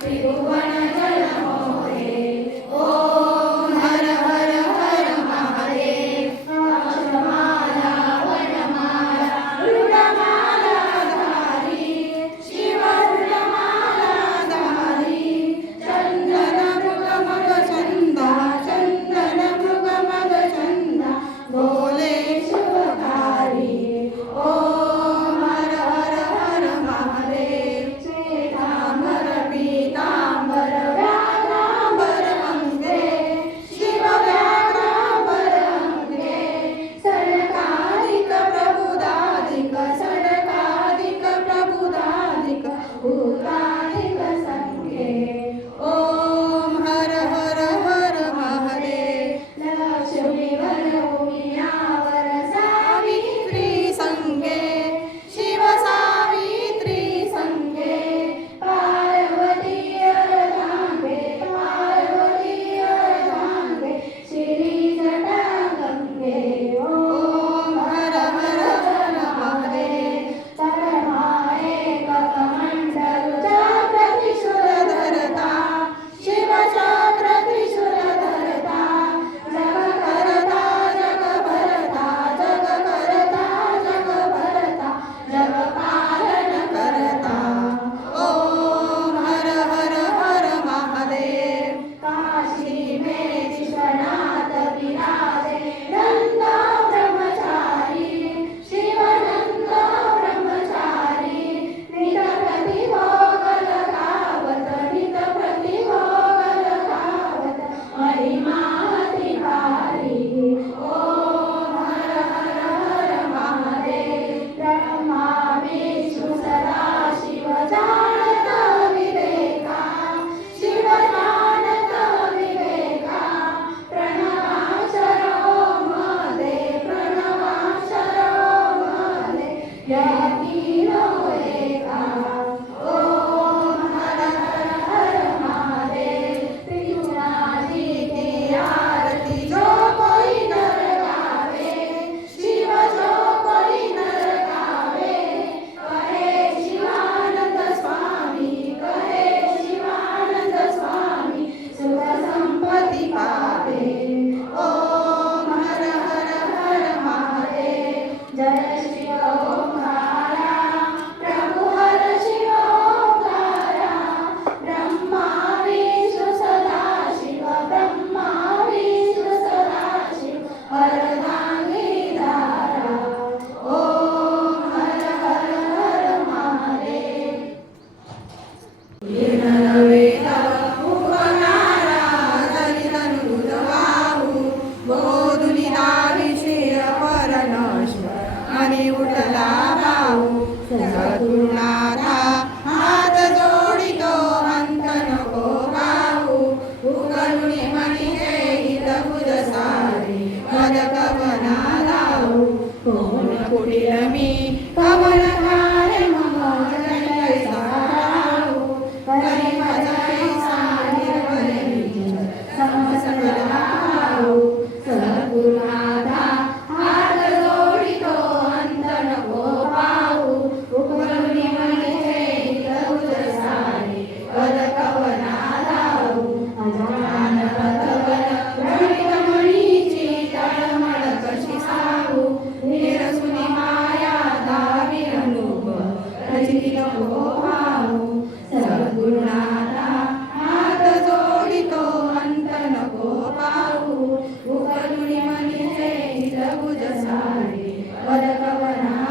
त्रिभुवन जन मोहे। ओम हर हर हर महादेव। अक्षमाला वनमाला रुद्रमाला धारी, शिव रुद्रमाला धारी। चंदन मृग मग चंदा, चंदन मृग मग चंदा, बोले शिवधारी। ओम हर हर हर महादेव। श्वेतांबर पीतांबर व्याघ्रांबर अंगे, शिव व्याघ्रांबर अंगे। सनकादिक प्रबुदादिक, सनकादिक प्रबुदादिक, भूतादिक संगे। ओम हर हर हर महादेव। लक्ष्मीवर उमियावर सावित्री संगे, शिव सावित्री संगे। पार्वती अर्धांगे, पार्वती अर्धांगे, श्री जटा गंगे। ओम हर हर हर महादेव। तळमाये कमंडल चक्र त्रिशूल धरता, शिव चक्र त्रिशूल धरता। जग करता जग भरता, जग करता जग भरता, जग पालन करता। ओम हर हर हर महादेव। काशी में विश्वनाथ विराजे, नंद ब्रह्मचारी, शिव नंद ब्रह्मचारी। नित प्रतिभोग लगावत, नित प्रतिभोग लगावत, महिमा अति भारी। ओम हर हर हर महादेव। ब्रह्मा विष्णु सदाशिव जानत विवेका, शिव जानत विवेका। प्रणवाक्षर ओम दे, प्रणवाक्षर ओम दे, यह तीनों एका। ओम हर हर हर महादेव। त्रिपुरारी की आरती जो कोई नर गावे, शिव जो कोई नर गावे। कहे शिवानंद स्वामी, कहे शिवानंद स्वामी, सुख संपत्ति पावे। ओम हर हर हर महादेव। जय शिव ओंकारा, प्रभु हर शिव ओंकारा। ब्रह्मा विष्णु सदाशिव, ब्रह्मा विष्णु सदाशिव, अर्धांगी धारा। ओम हर हर हर महादेव। वीणवे तव उपकारा, दलितनु दूधवाहू, बोधुनी दावी शिर परमेश्वर, मनी उठला भाऊ। सद्गुरुनाथा हात जोडितो, अंत नको पाहू। उकलुनी मनी हित बुध सारी, मदकवना लावू। कोण कुटील मी कमल हारे, मम जय साराऊ। करी मजई सारी वरी, समसकला भाऊ। सद्गुरुनाथा हात जोडितो, अंत नको पाहू। उकलुनी मनी हित बुध सारी, मदकवना लावू। अजान पतवल घडीत मणीची, तळमळ कशी सांगू। निरसुनी माया दावी अनुभव, रचिती नको पाहू। सद्गुरुनाथा हात जोडितो, अंत नको पाहू। उकलुनी मनी हित बुध सारी, पदकवना